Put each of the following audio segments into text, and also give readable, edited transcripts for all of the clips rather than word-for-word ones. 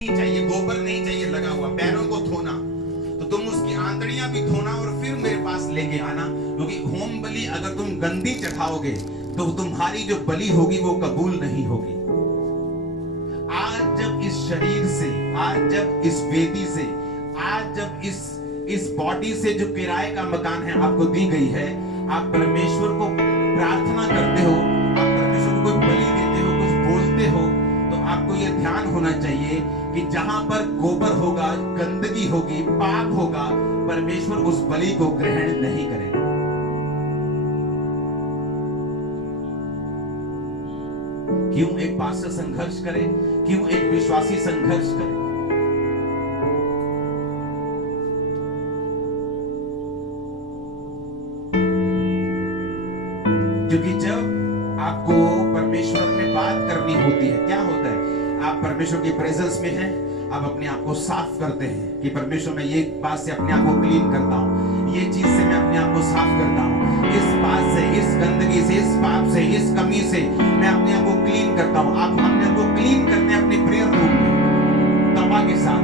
नहीं चाहिए, गोबर नहीं चाहिए लगा हुआ, पैरों को धोना, तो तुम उसकी आंतड़ियां भी धोना और फिर मेरे पास लेके आना, क्योंकि होम बलि अगर तुम गंदी चढ़ाओगे तो तुम्हारी जो बलि होगी वो कबूल नहीं होगी। आज जब इस शरीर से, आज जब इस वेदी से, आज जब इस बॉडी से जो किराए का मकान है आपको दी गई है, आप परमेश्वर को प्रार्थना करते हो, आप परमेश्वर को कोई बलि देते हो, कुछ बोलते हो, तो आपको यह ध्यान होना चाहिए कि जहां पर गोबर होगा, गंदगी होगी, पाप होगा, परमेश्वर उस बलि को ग्रहण नहीं करेगा। क्यों एक पास्टर संघर्ष करे, क्यों एक विश्वासी संघर्ष करे? क्योंकि जब आपको परमेश्वर में बात करनी होती है, क्या होता है, आप परमेश्वर की प्रेजेंस में हैं, आप अपने आप को साफ करते हैं कि परमेश्वर मैं ये बात से अपने आप को क्लीन करता हूँ, ये चीज से मैं अपने आप को साफ करता हूँ, इस बात से, इस गंदगी से, इस पाप से, इस कमी से मैं अपने आप को क्लीन करता हूँ। आप अपने आप को क्लीन करते हैं अपने प्रेयर रूम में तौबा के साथ,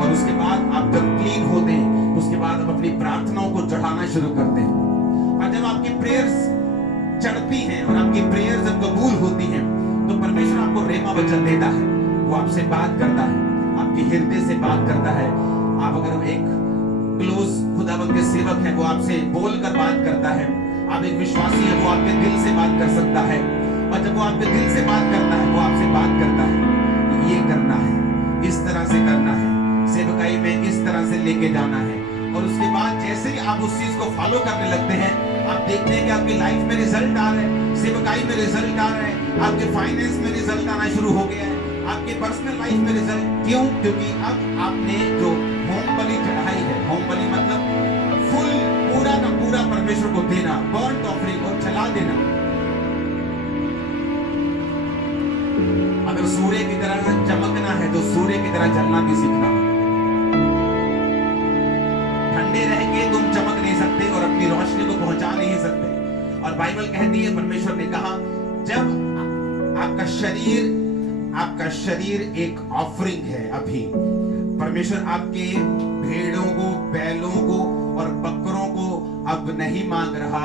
और उसके बाद आप जब क्लीन होते हैं उसके बाद आप अपनी प्रार्थनाओं को चढ़ाना शुरू करते हैं। और जब आपकी प्रेयर्स चढ़ती हैं और आपकी प्रेयर जब कबूल होती हैं तो परमेश्वर आपको रेमा वचन देता है, वो आपसे बात करता है, आपके हृदय से बात करता है। आप अगर एक क्लोज खुदावंद के सेवक हैं, वो आपसे बोलकर बात करता है। आप एक विश्वासी हैं, वो आपके दिल से बात कर सकता है, और जब वो आपके दिल से बात करता है, वो आपसे बात करता है कि ये करना है, इस तरह से करना है, सेवकाई में इस तरह से लेके जाना है। और उसके बाद जैसे ही आप उस चीज को फॉलो करने लगते हैं, आप देखते हैं कि आपकी लाइफ में रिजल्ट आ रहे हैं, सेवकाई में रिजल्ट आ रहे हैं, आपके फाइनेंस में रिजल्ट आना शुरू हो गया है, आपके पर्सनल लाइफ में रिजल्ट। क्यों? क्योंकि अब आपने जो होम बलि चढ़ाई है, होम बलि मतलब फुल पूरा का पूरा परमेश्वर को देना, बर्न्ट ऑफरिंग और जला देना। अगर सूर्य की तरह चमकना है तो सूर्य की तरह जलना भी सीखना। ठंडे रह के तुम चमक नहीं सकते और अपनी रोशनी को पहुंचा नहीं सकते। और बाइबल कहती है, परमेश्वर ने कहा, जब आपका शरीर एक ऑफरिंग है, अभी परमेश्वर आपके भेड़ों को, बैलों को और बकरों को अब नहीं मांग रहा,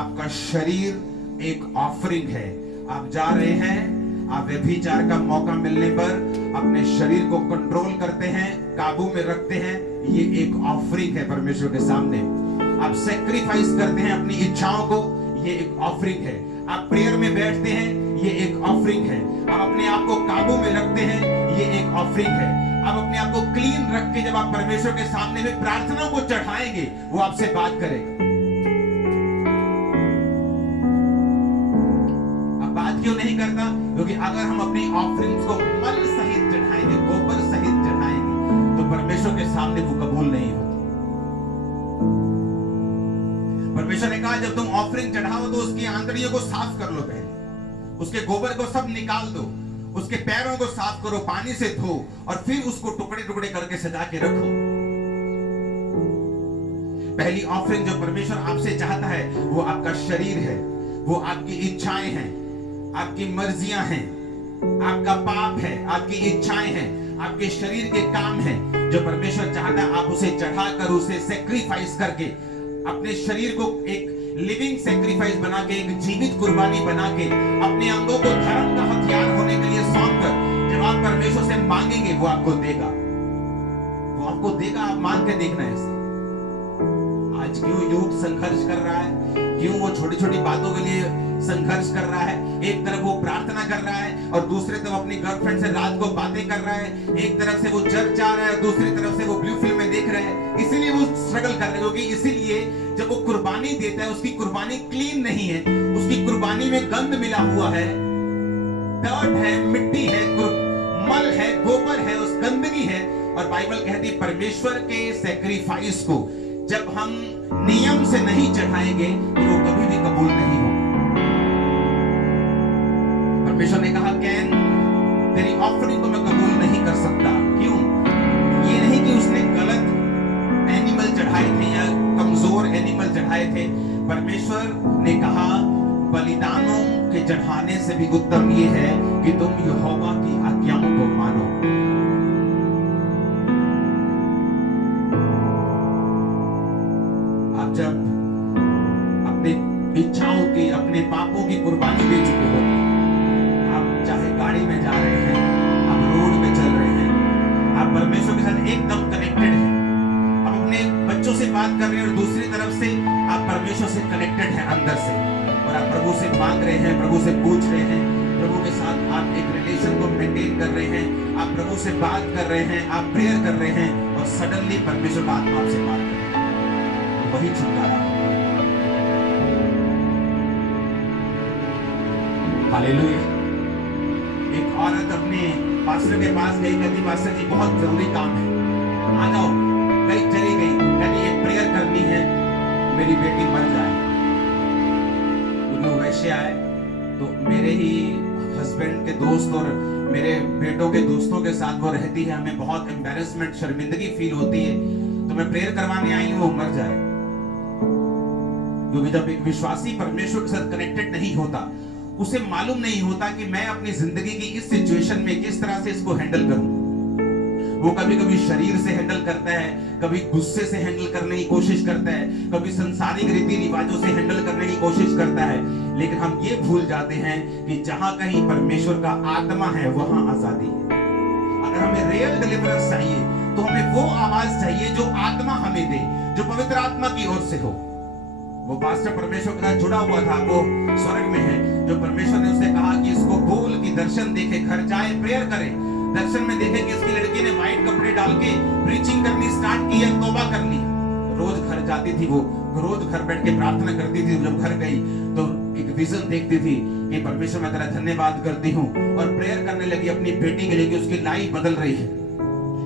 आपका शरीर एक ऑफरिंग है। आप जा रहे हैं, आप व्यभिचार का मौका मिलने पर अपने शरीर को कंट्रोल करते हैं, काबू में रखते हैं, ये एक ऑफरिंग है परमेश्वर के सामने। आप सैक्रिफाइस करते हैं अपनी इच्छाओं को, ये एक ऑफरिंग है। आप प्रेयर में बैठते हैं, ये एक ऑफरिंग है। आप अपने आप को काबू में रखते हैं, ये एक ऑफरिंग है। आप अपने आप को क्लीन रख के जब आप परमेश्वर के सामने में प्रार्थनाओं को चढ़ाएंगे, वो आपसे बात करेगा। अब बात क्यों नहीं करता? क्योंकि अगर हम अपनी ऑफरिंग्स को मल सहित चढ़ाएंगे, गोबर सहित चढ़ाएंगे, तो परमेश्वर के सामने वो कबूल नहीं होती। परमेश्वर ने कहा, जब तुम ऑफरिंग चढ़ाओ तो उसकी आंतड़ियों को साफ कर लो, पहले उसके गोबर को सब निकाल दो, उसके पैरों को साफ करो, पानी से धो, और फिर उसको टुकड़े टुकड़े करके सजा के रखो। पहली ऑफरिंग जो परमेश्वर आपसे चाहता है वो आपका शरीर है, वो आपकी इच्छाएं हैं, आपकी मर्जियां हैं, आपका पाप है, आपकी इच्छाएं हैं, आपके शरीर के काम हैं, जो परमेश्वर चाहता है आप उसे चढ़ाकर, उसे सेक्रीफाइस करके, अपने शरीर को एक लिविंग सेक्रीफाइस बना के, एक जीवित कुर्बानी बना के, अपने अंगों को धर्म का हथियार होने के लिए सौंप कर, जब आप परमेश्वर से मांगेंगे वो आपको देगा, वो आपको देगा। आप मांग के देखना है इसे। आज क्यों यूथ संघर्ष कर रहा है, क्यों वो छोटी छोटी बातों के लिए संघर्ष कर रहा है? एक तरफ वो प्रार्थना कर रहा है और दूसरी तरफ अपनी गर्लफ्रेंड से रात को बातें कर रहा है। एक तरफ से वो चर्च जा रहा है, दूसरी तरफ से वो ब्लू फिल्में देख रहे हैं। इसीलिए वो स्ट्रगल कर रहे हैं, इसीलिए जब वो कुर्बानी देता है, उसकी कुर्बानी क्लीन नहीं है, उसकी कुर्बानी में गंद मिला हुआ है, डर्ट है, मिट्टी है, मल है, गोबर है, उस गंदगी है। और बाइबल कहती है, परमेश्वर के सैक्रिफाइस को जब हम नियम से नहीं चढ़ाएंगे तो वो कभी भी कबूल नहीं होगा। परमेश्वर ने कहा, कैन तेरी ऑफरिंग को मैं कबूल नहीं कर सकता। क्यों? ये नहीं कि उसने गलत एनिमल चढ़ाए थे या कमजोर एनिमल चढ़ाए थे। परमेश्वर ने कहा, बलिदानों के चढ़ाने से भी उत्तम ये है कि तुम यहोवा की आज्ञाओं को मानो। जब अपने इच्छाओं की, अपने पापों की कुर्बानी दे चुके होते हैं, आप चाहे गाड़ी में जा रहे हैं, आप रोड में चल रहे हैं, आप परमेश्वर के साथ एकदम कनेक्टेड हैं, आप अपने बच्चों से बात कर रहे हैं और दूसरी तरफ से आप परमेश्वर से कनेक्टेड हैं अंदर से, और आप प्रभु से मांग रहे हैं, प्रभु से पूछ रहे हैं, प्रभु के साथ आप एक रिलेशन को मेंटेन कर रहे हैं, आप प्रभु से बात कर रहे हैं, आप प्रेयर कर रहे हैं, और सडनली परमेश्वर का आत्मा आपसे बात कर रहा है, वही छुटकारा। हालेलुया। एक औरत अपने पास्टर के पास गई, कहती पास्टर जी बहुत जरूरी काम है, आ जाओ। गई, चली गई, कहती एक प्रेयर करनी है, मेरी बेटी मर जाए। क्योंकि वो वैसे आए तो मेरे ही हस्बैंड के दोस्त और मेरे बेटों के दोस्तों के साथ वो रहती है, हमें बहुत एम्बैरेसमेंट, शर्मिंदगी फील होती है, तो मैं प्रेयर करवाने आई हूँ, वो मर जाए। क्योंकि जब एक विश्वासी परमेश्वर के साथ कनेक्टेड नहीं होता, उसे मालूम नहीं होता कि मैं अपनी जिंदगी की इस सिचुएशन में किस तरह से इसको हैंडल करूं। वो कभी कभी शरीर से हैंडल करता है, कभी गुस्से से हैंडल करने की कोशिश करता है, कभी संसारिक रीति रिवाजों से हैंडल करने की कोशिश करता है, लेकिन हम ये भूल जाते हैं कि जहां कहीं परमेश्वर का आत्मा है वहां आजादी है। अगर हमें रियल डिलीवरेंस चाहिए तो हमें वो आवाज चाहिए जो आत्मा हमें दे, जो पवित्र आत्मा की ओर से हो। वो पास्टर परमेश्वर के साथ जुड़ा हुआ था, वो स्वर्ग में है, जो परमेश्वर ने उससे कहा कि इसको बोल कि दर्शन देखे, घर जाए, प्रेयर करे, दर्शन में देखे कि इसकी लड़की ने व्हाइट कपड़े डाल के प्रीचिंग करनी स्टार्ट की है, तौबा कर ली। रोज घर जाती थी, वो रोज घर बैठ के प्रार्थना करती थी। जब घर गई तो एक विजन देखती थी कि परमेश्वर मैं तेरा धन्यवाद करती हूँ, और प्रेयर करने लगी अपनी बेटी के लिए कि उसकी लाइफ बदल रही है।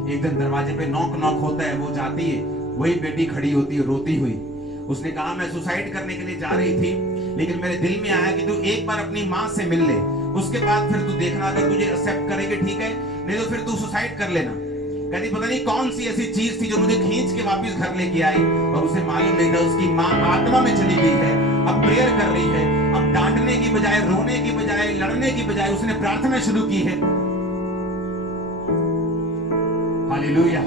एक दिन दरवाजे पे नॉक होता है, वो जाती है, वही बेटी खड़ी होती है रोती हुई। उसने कहा मैं सुसाइड करने के लिए जा रही थी, लेकिन मेरे दिल में आया कि तू एक बार अपनी माँ से मिल ले, उसके बाद फिर तू देखना, अगर तुझे एक्सेप्ट करेगी ठीक है, नहीं तो फिर तू सुसाइड कर लेना। कहती पता नहीं कौन सी ऐसी चीज थी जो मुझे खींच के वापस घर लेके आई, और उसे मालूम नहीं था उसकी माँ आत्मा में चली गई है, अब प्रेयर कर रही है, अब डांटने की बजाय, रोने की बजाय, लड़ने की बजाय उसने प्रार्थना शुरू की है। हालेलुया।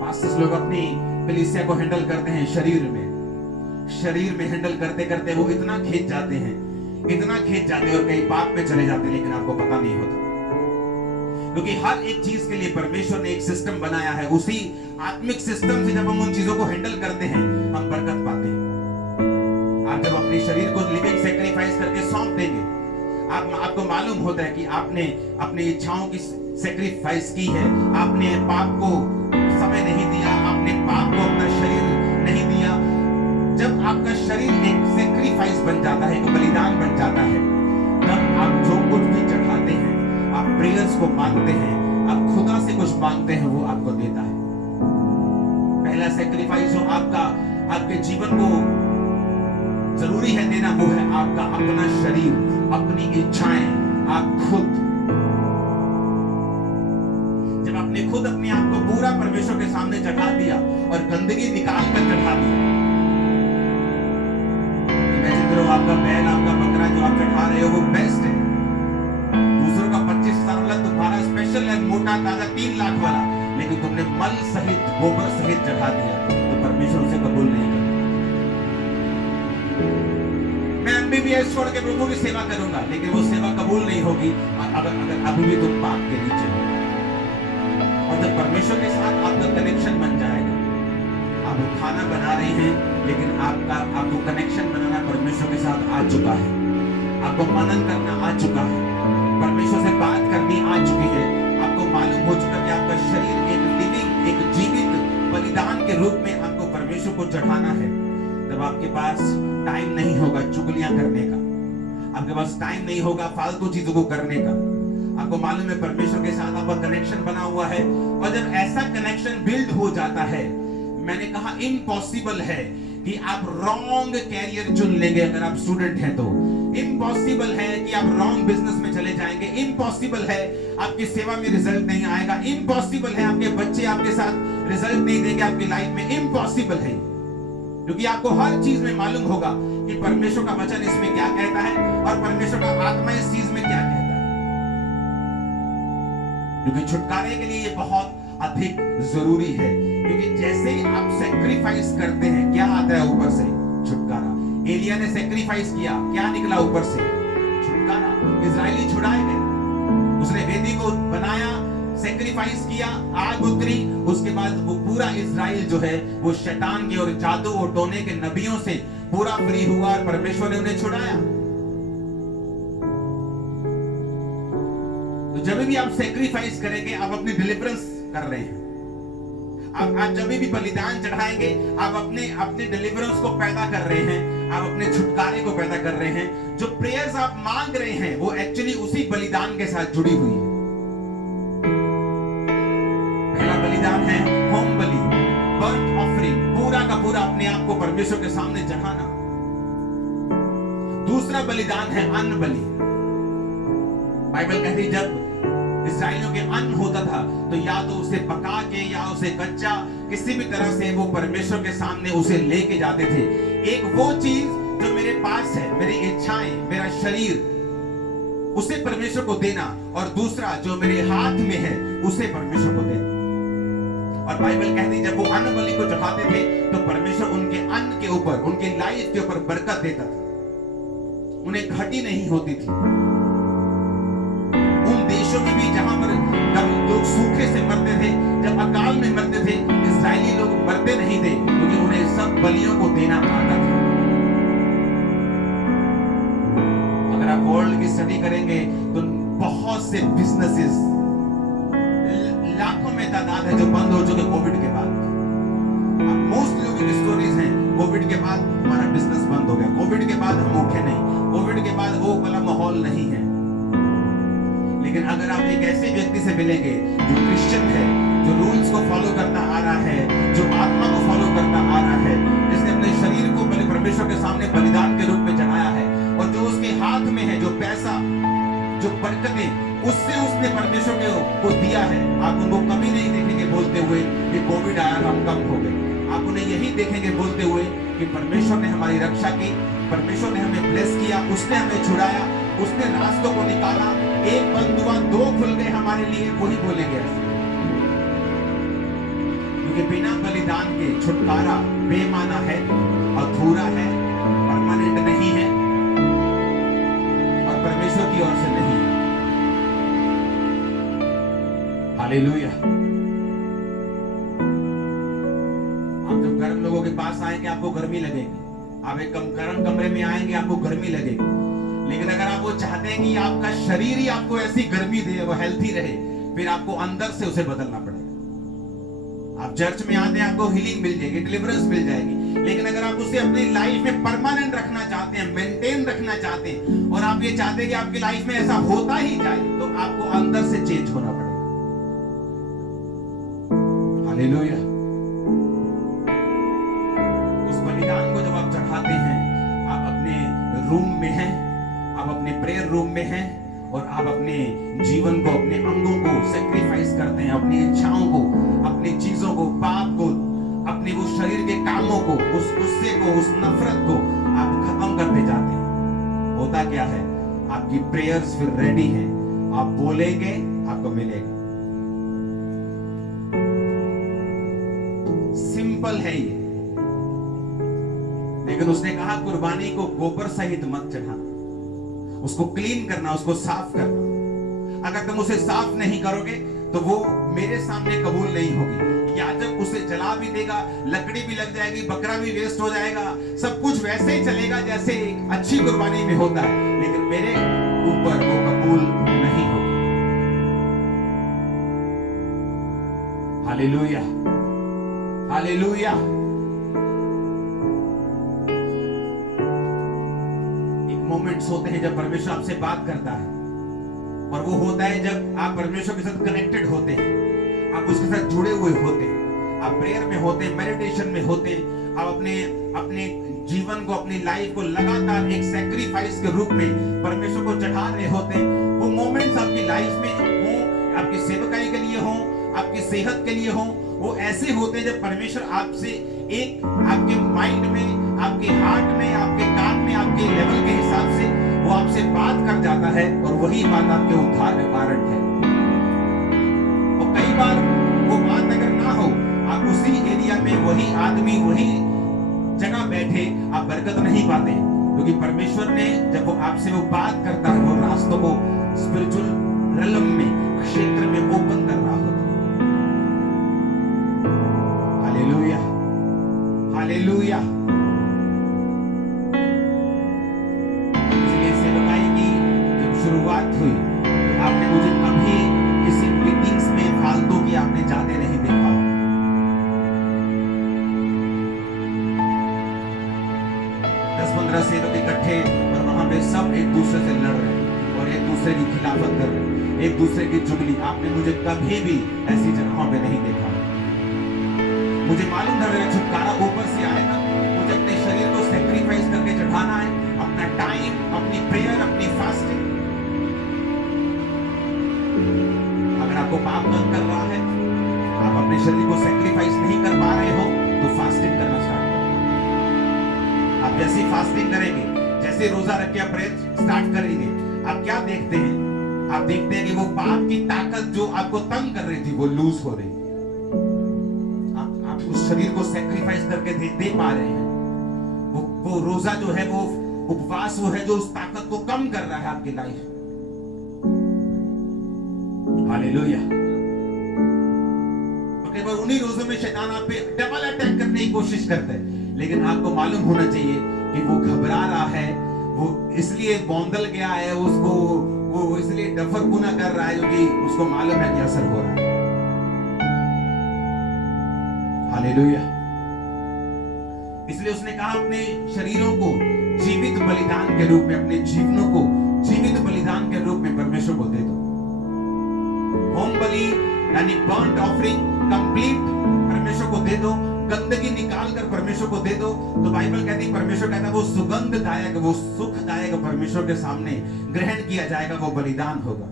पास्टर्स लोग अपनी कलीसिया को हैंडल करते हैं शरीर में हैंडल करते करते वो इतना खींच जाते हैं, और कई पाप में चले जाते हैं, लेकिन आपको पता नहीं होता। क्योंकि हर एक चीज के लिए परमेश्वर ने एक सिस्टम बनाया है, उसी आत्मिक सिस्टम से जब हम उन चीजों को हैंडल करते हैं, हम बरकत पाते हैं। आप जब अपने शरीर को लिविंग सैक्रिफाइस करके सौंप देंगे, आपको मालूम होता है कि आपने अपनी इच्छाओं की सैक्रिफाइस की है, आपने पाप को समय नहीं दिया, आपने पाप को अपना शरीर नहीं दिया। जब आपका शरीर एक सैक्रिफाइस बन जाता है, एक बलिदान बन जाता है, तब आप जो कुछ भी चढ़ाते हैं, आप प्रेयर्स को मांगते हैं, आप खुदा से कुछ मांगते हैं, वो आपको देता है। पहला सैक्रिफाइस जो आपके जीवन को जरूरी है देना, वो है आपका अपना शरीर, अपनी इच्छाएं। आप खुद जब आपने खुद अपने आप को पूरा परमेश्वर के सामने चढ़ा दिया और गंदगी निकाल कर चढ़ा दी, इमेजिन करो आपका बैल, आपका बकरा जो आप चढ़ा रहे हो वो बेस्ट है, दूसरों का 25,000 वाला तुम्हारा स्पेशल है, मोटा ताजा 3 लाख वाला, लेकिन तुमने मल सहित, गोबर सहित चढ़ा दिया, तो परमेश्वर उसे कबूल नहीं करता। मैं एमबीबीएस छोड़ के प्रभु की सेवा करूंगा, लेकिन वो सेवा कबूल नहीं होगी अगर अभी भी तुम पाप के नीचे हो। और जब परमेश्वर के साथ आपका कनेक्शन बन जाएगा, आप खाना बना रहे हैं, लेकिन आपको कनेक्शन बनाना परमेश्वर के साथ आ चुका है, आपको मनन करना आ चुका है, परमेश्वर से बात करनी आ चुकी है, आपको मालूम हो चुका कि आपका शरीर एक लिविंग, एक जीवित बलिदान के रूप में आपको परमेश्वर को चढ़ाना है। तब आपके पास टाइम नहीं होगा चुगलियां करने का, आपके पास टाइम नहीं होगा फालतू चीजों को करने का। आपको मालूम है परमेश्वर के साथ आपका कनेक्शन बना हुआ है, और जब ऐसा कनेक्शन बिल्ड हो जाता है, मैंने कहा इम्पॉसिबल है कि आप रॉन्ग कैरियर चुन लेंगे। अगर आप स्टूडेंट हैं तो इम्पॉसिबल है कि आप रॉन्ग बिजनेस में चले जाएंगे, इम्पॉसिबल है आपकी सेवा में रिजल्ट नहीं आएगा, इम्पॉसिबल है आपके बच्चे आपके साथ रिजल्ट नहीं देंगे आपकी लाइफ में, इम्पॉसिबल है। क्योंकि आपको हर चीज में मालूम होगा कि परमेश्वर का वचन इसमें क्या कहता है और परमेश्वर का आत्मा इस चीज में क्या कहता है। क्योंकि छुटकारे के लिए ये बहुत अधिक जरूरी है क्योंकि जैसे ही आप सेक्रीफाइस करते हैं, क्या आता है ऊपर से? छुटकारा। एलिया ने सेक्रीफाइस किया, क्या निकला ऊपर से? छुटकारा। इजरायली छुड़ाए गए। उसने वेदी को बनाया, सेक्रीफाइस किया, आग उतरी, उसके बाद वो पूरा इजराइल जो है वो शैतान के और जादू और टोने के नबियों से पूरा फ्री हुआ और परमेश्वर ने उन्हें छुड़ाया। तो जब भी आप सेक्रीफाइस करेंगे, आप अपनी डिलीवरेंस कर रहे हैं। आप जब भी बलिदान चढ़ाएंगे, आप अपने डिलीवरेंस को पैदा कर रहे हैं, आप अपने छुटकारे को पैदा कर रहे हैं। जो प्रेयर्स आप मांग रहे हैं वो एक्चुअली उसी बलिदान के साथ जुड़ी हुई है। पहला बलिदान है होम बलि, बर्थ ऑफरिंग, पूरा का पूरा अपने आप को परमेश्वर के सामने चढ़ाना। दूसरा बलिदान है अन्न बलि। बाइबल कहती है जब इस्राएलियों के अन्न होता था तो या तो उसे पका के या उसे कच्चा, किसी भी तरह से वो परमेश्वर के सामने उसे लेके जाते थे। एक वो चीज जो मेरे पास है, मेरी इच्छाएं, मेरा शरीर, उसे परमेश्वर को देना, और दूसरा जो मेरे हाथ में है उसे परमेश्वर को देना। और बाइबल कहती है जब वो अन्न बलि को चढ़ाते थे तो परमेश्वर उनके अन्न के ऊपर, उनके लाइफ के ऊपर बरकत देता था, उन्हें घटी नहीं होती थी। उन देशों में भी जहां पर लोग सूखे से मरते थे, जब अकाल में मरते थे, इस्राएली लोग मरते नहीं थे क्योंकि उन्हें सब बलियों को देना आता था। अगर आप वर्ल्ड की स्टडी करेंगे तो बहुत से बिजनेसेस, लाखों में तादाद है जो बंद हो चुके कोविड के बाद। मोस्ट लोगों की स्टोरीज हैं, कोविड के बाद हमारा बिजनेस बंद हो गया, कोविड के बाद हम उठे नहीं, कोविड के बाद वो वाला माहौल नहीं है। लेकिन अगर आप एक ऐसे व्यक्ति से मिलेंगे जो क्रिश्चियन है, जो रूल्स को फॉलो करता आ रहा है, जो आत्मा को फॉलो करता आ रहा है, जिसने अपने शरीर को परमेश्वर के सामने बलिदान के रूप में चढ़ाया है, और जो उसके हाथ में है जो पैसा, जो बरकतें, उससे उसने परमेश्वर को दिया है, आप उनको कभी नहीं देखेंगे बोलते हुए कि कोविड आया हम कम हो गए। आप उन्हें यही देखेंगे बोलते हुए कि परमेश्वर ने हमारी रक्षा की, परमेश्वर ने हमें ब्लेस किया, उसने हमें छुड़ाया, उसने रास्तों को निकाला, एक बंद हुआ, दो खुल गए हमारे लिए, वही बोलेंगे। क्योंकि बिना बलिदान के छुटकारा बेमाना है, अधूरा है, परमानेंट नहीं है और परमेश्वर की ओर से नहीं है। हालेलुया। आप जब गर्म लोगों के पास आएंगे आपको गर्मी लगेगी, आप एक गर्म कमरे में आएंगे आपको गर्मी लगेगी। लेकिन अगर आप वो चाहते हैं कि आपका शरीर ही आपको ऐसी गर्मी दे, वो हेल्थी रहे, फिर आपको अंदर से उसे बदलना पड़ेगा। आप चर्च में आते हैं आपको हीलिंग मिल जाएगी, डिलीवरेंस मिल जाएगी, लेकिन अगर आप उसे अपनी लाइफ में परमानेंट रखना चाहते हैं, मेंटेन रखना चाहते हैं, और आप ये चाहते हैं कि आपकी लाइफ में ऐसा होता ही जाए, तो आपको अंदर से चेंज होना पड़ेगा। हालेलुया। उस बलिदान को जब आप चढ़ाते हैं, आप अपने रूम में हैं, आप अपने प्रेयर रूम में हैं, और आप अपने जीवन को, अपने अंगों को सैक्रिफाइस करते हैं, अपनी इच्छाओं को, अपनी चीजों को, पाप को, अपने वो शरीर के कामों को, उस गुस्से को, उस नफरत को आप खत्म करते जाते हैं। होता क्या है, आपकी प्रेयर्स फिर रेडी हैं, आप बोलेंगे आपको मिलेगा। सिंपल है ये, लेकिन उसने कहा कुर्बानी को गोबर सहित मत चढ़ाना, उसको क्लीन करना, उसको साफ करना। अगर तुम उसे साफ नहीं करोगे तो वो मेरे सामने कबूल नहीं होगी। याजक उसे जला भी देगा, लकड़ी भी लग जाएगी, बकरा भी वेस्ट हो जाएगा, सब कुछ वैसे ही चलेगा जैसे एक अच्छी कुर्बानी में होता है, लेकिन मेरे ऊपर वो कबूल नहीं होगी। Hallelujah, hallelujah. मोमेंट्स होते हैं जब परमेश्वर आपसे बात करता है, और वो होता है जब आप परमेश्वर के साथ कनेक्टेड होते हैं, आप उसके साथ जुड़े हुए होते हैं, आप प्रेयर में होते हैं, मेडिटेशन में होते हैं, आप अपने जीवन को, अपनी लाइफ को लगातार एक सैक्रिफाइस के रूप में परमेश्वर को चढ़ा रहे होते हैं। वो मोमेंट्स आपकी लाइफ में हो, आपकी सेवकाई के लिए हो, आपकी सेहत के लिए हो, वो ऐसे होते हैं जब परमेश्वर आपसे एक आपके माइंड में, आपके हार्ट में, आपके कान में, आपके लेवल के हिसाब से वो आपसे बात कर जाता है, और वही बात आपके उद्धार का कारण है। और कई बार वो बात अगर ना हो, आप उसी वही आदमी वही जगह बैठे आप बरकत नहीं पाते, क्योंकि परमेश्वर ने जब वो आपसे वो बात करता है, वो रास्तों को स्पिरिचुअल रलम में, क्षेत्र में ओपन कर रहा होता है। Hallelujah, hallelujah. इसलिए सेवकाई की जब शुरुआत हुई तो आपने मुझे कभी किसी मीटिंग्स में फालतू की आपने जाते नहीं देखा। 10-15 सेवक इकट्ठे और वहां पे सब एक दूसरे से लड़ रहे हैं और एक दूसरे की खिलाफत कर रहे हैं, एक दूसरे की चुगली। आपने मुझे कभी भी ऐसी जगहों पे नहीं देखा। मुझे मालूम था मेरा छुटकारा ऊपर से आएगा। मुझे अपने शरीर को सैक्रिफाइस करके चढ़ाना है, अपना टाइम, अपनी प्रेयर, अपनी फास्टिंग। अगर आपको पाप मन कर रहा है, आप अपने शरीर को सैक्रिफाइस नहीं कर पा रहे हो, तो फास्टिंग करना स्टार्ट करो। आप जैसे फास्टिंग करेंगे, जैसे रोजा रख के आप प्रेयर स्टार्ट करेंगे, आप क्या देखते हैं? आप देखते हैं कि वो पाप की ताकत जो आपको तंग कर रही थी वो लूज हो रही है। आप उस शरीर को सैक्रिफाइस करके दे पा रहे हैं। वो रोजा जो है, वो उपवास वो है जो उस ताकत को कम कर रहा है आपकी लाइफ। हालेलुया। केवल उन्हीं रोजों में शैतान आप पे डबल अटैक करने की कोशिश करता है, लेकिन आपको मालूम होना चाहिए कि वो घबरा रहा है, वो इसलिए बौंदल गया है, उसको वो इसलिए डफरपुना कर रहा है क्योंकि उसको मालूम है कि असर हो रहा है। हालेलुया। इसलिए उसने कहा अपने शरीरों को जीवित बलिदान के रूप में, अपने जीवनों को जीवित बलिदान के रूप में परमेश्वर को दे दो। होम बलि यानी बर्न्ट ऑफरिंग कंप्लीट परमेश्वर को दे दो। गंदगी निकाल कर परमेश्वर को दे दो। तो बाइबल कहती है, परमेश्वर कहता है वो सुगंधदायक, वो सुखदायक परमेश्वर के सामने ग्रहण किया जाएगा, वो बलिदान होगा।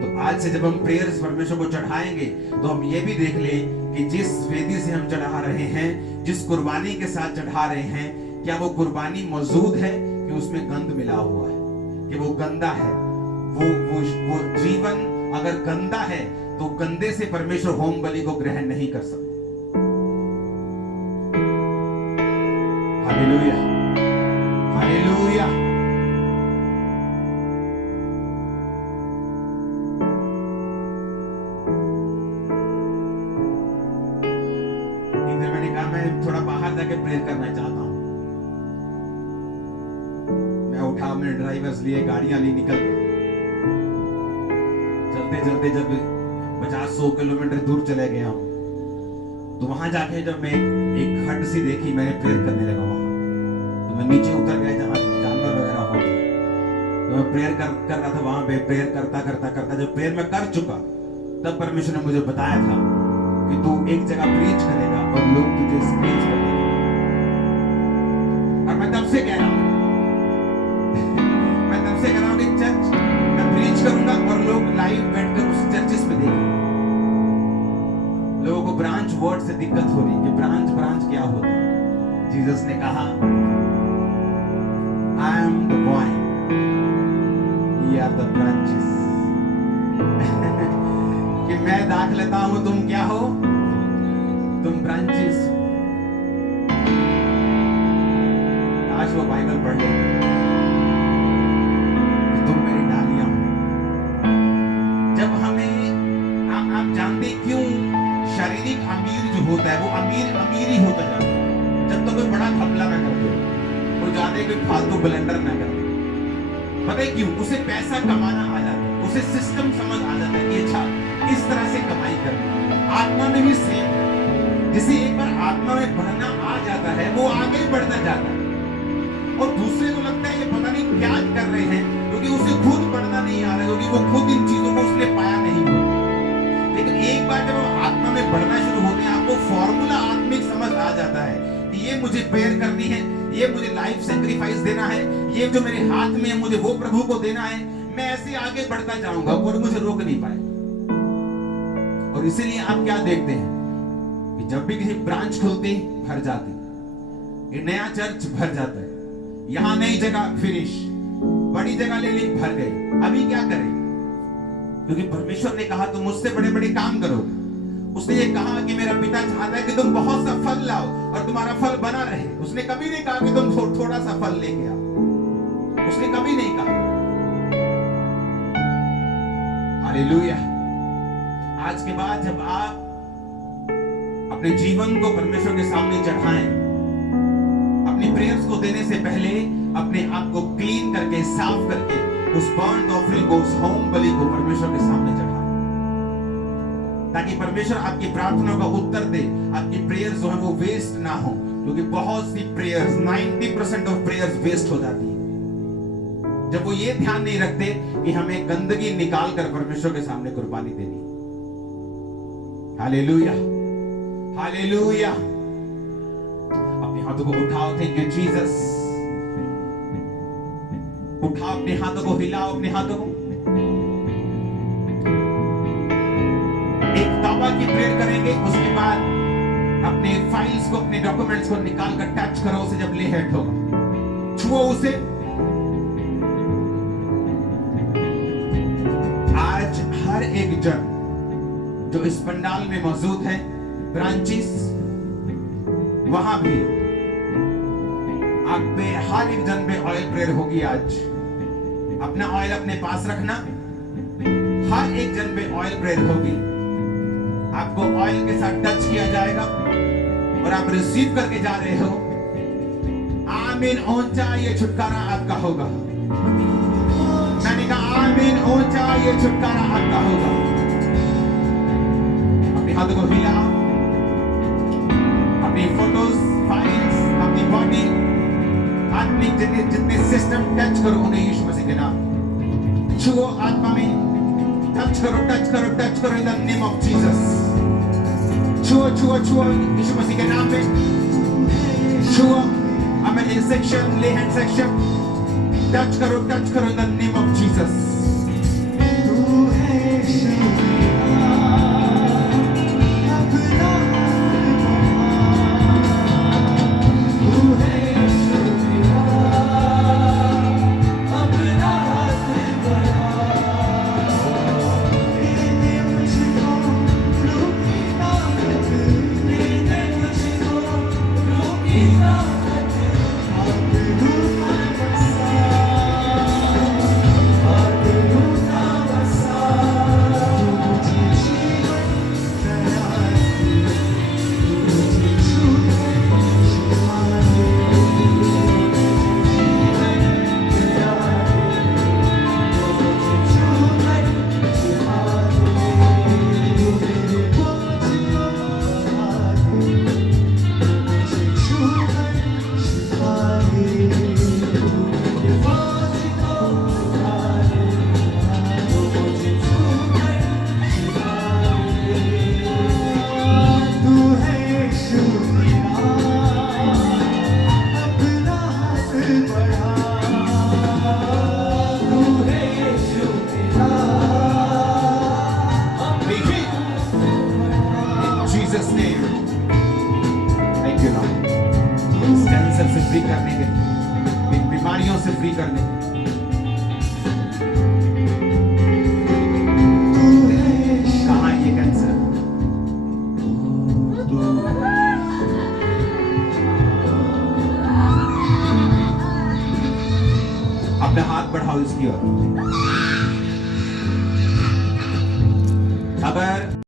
तो आज से जब हम प्रेयर्स परमेश्वर को चढ़ाएंगे तो हम ये भी देख लें कि जिस वेदी से हम चढ़ा रहे हैं, जिस कुर्बानी के साथ चढ़ा रहे हैं, क्या वो कुर्बानी मौजूद है कि उसमें गंध मिला हुआ है, कि वो गंदा है। वो जीवन अगर गंदा है तो गंदे से परमेश्वर होम बलि को ग्रहण नहीं कर सकते। Hallelujah, hallelujah. इधर मैंने कहा मैं थोड़ा बाहर जाके प्रेयर करना चाहता हूं। मैं उठा, मेरे ड्राइवर्स लिए गाड़ियां ली, निकल गए। चलते चलते जब 50-100 किलोमीटर दूर चले गए हम, तो वहां जाके जब मैं एक हट सी देखी, मैंने प्रेयर करने लगा वहां। तो मैं नीचे उतर गया जहां जानवर वगैरह होते, तो मैं प्रेयर कर रहा था वहां पे। प्रेयर करता करता करता जब प्रेयर में कर चुका, तब परमेश्वर ने मुझे बताया था कि तू एक जगह प्रीच करेगा और लोग तुझे स्क्रीन कर देंगे। और मैं तब से कह रहा हूं कि चर्च मैं प्रीच करूंगा और लोग लाइव बैठकर उस चर्चेस में देखेंगे। लोगों को ब्रांच वर्ड से दिक्कत हो रही है कि ब्रांच क्या होता है। जीसस ने कहा, आई एम द वाइन, ये आर द ब्रांचेस। कि मैं दाख लेता हूं, तुम क्या हो? तुम ब्रांचेस। आज वो बाइबल पढ़ लेते, तुम मेरी डालियां हो। जब हमें आप जानते क्यों शारीरिक अमीर जो होता है वो अमीर ही होता जाता है, जब तक कोई बड़ा घपला ना कर दे, कोई ज्यादा कोई फालतू ब्लेंडर ना कर दे। पता है क्यों? उसे पैसा कमाना आ जाता है, उसे सिस्टम समझ आ जाता है कि अच्छा इस तरह से कमाई करनी। आत्मा में भी सेम है। जिसे एक बार आत्मा में बढ़ना आ जाता है वो आगे बढ़ता जाता है, और दूसरे को लगता है ये पता नहीं क्या कर रहे हैं, क्योंकि उसे खुद बढ़ना नहीं आ रहा है, क्योंकि वो खुद इन चीजों को उसने पाया नहीं होता। लेकिन एक बार जब हम आत्मा में बढ़ना शुरू होते हैं, आपको फॉर्मूला आत्मिक समझ आ जाता है कि ये मुझे प्रेयर करनी है, ये मुझे लाइफ सैक्रिफाइस देना है, ये जो मेरे हाथ में है मुझे वो प्रभु को देना है। मैं ऐसे आगे बढ़ता जाऊंगा और मुझे रोक नहीं पाए। और इसीलिए आप क्या देखते हैं कि जब भी किसी ब्रांच खुलती भर जाती, ये नया चर्च भर जाता है, यहां नई जगह फिनिश, बड़ी जगह ले ली भर गई। अभी क्या करें? क्योंकि परमेश्वर ने कहा तुम मुझसे बड़े बड़े काम करोगे। उसने ये कहा कि मेरा पिता चाहता है कि तुम बहुत सा फल लाओ और तुम्हारा फल बना रहे। उसने कभी नहीं कहा कि तुम थोड़ा सा फल लेके आओ, उसने कभी नहीं कहा। हालेलुया। आज के बाद जब आप अपने जीवन को परमेश्वर के सामने चढ़ाएं, अपनी प्रेयर्स को देने से पहले अपने आप को क्लीन करके, साफ करके उस बर्न ऑफरिंग को, उस होम बलि को परमेश्वर के सामने चढ़ाएं, ताकि परमेश्वर आपकी प्रार्थना का उत्तर दे, आपकी प्रेयर्स जो है वो वेस्ट ना हो। क्योंकि बहुत सी प्रेयर्स, 90% ऑफ प्रेयर्स वेस्ट हो जाती है जब वो ये ध्यान नहीं रखते कि हमें गंदगी निकाल कर परमेश्वर के सामने कुर्बानी देनी। Hallelujah, hallelujah. अपने हाथों को उठाओ, थैंक यू जीसस। उठाओ अपने हाथों को, हिलाओ अपने हाथों को। एक तौबा की प्रेयर करेंगे, उसके बाद अपने फाइल्स को, अपने डॉक्यूमेंट्स को निकाल कर टच करो उसे। जब ले हेड होगा, छुओ उसे। आज हर एक जन जो इस पंडाल में मौजूद है, ब्रांचेस, वहां भी आप पे, हर एक जन पे ऑयल प्रेयर होगी। आज अपना ऑयल अपने पास रखना, हर एक जन पे ऑयल प्रेयर होगी। आपको ऑयल के साथ टच किया जाएगा और आप रिसीव करके जा रहे हो। आमीन, ऊंचा ये छुटकारा आपका होगा। मैंने कहा आमीन, ऊंचा ये छुटकारा आपका होगा। अपने हाथों को हिलाओ, अपनी फोटोज, फाइल्स, अपनी बॉडी, आत्मिक जितने सिस्टम टच करो उन्हें यीशु मसीह के नाम। छुओ आत्मा में, टच करो, टच करो, टच करो in the name of Jesus. छुओ, छुओ, छुओ यीशु मसीह के नाम में। छुओ, हमें इन सेक्शन, ले हैंड सेक्शन, टच करो in the name of Jesus. Cancer से फ्री करने के, बीमारियों से फ्री करने के। कहाँ है ये कैंसर? अपना हाथ बढ़ाओ इसकी ओर। अगर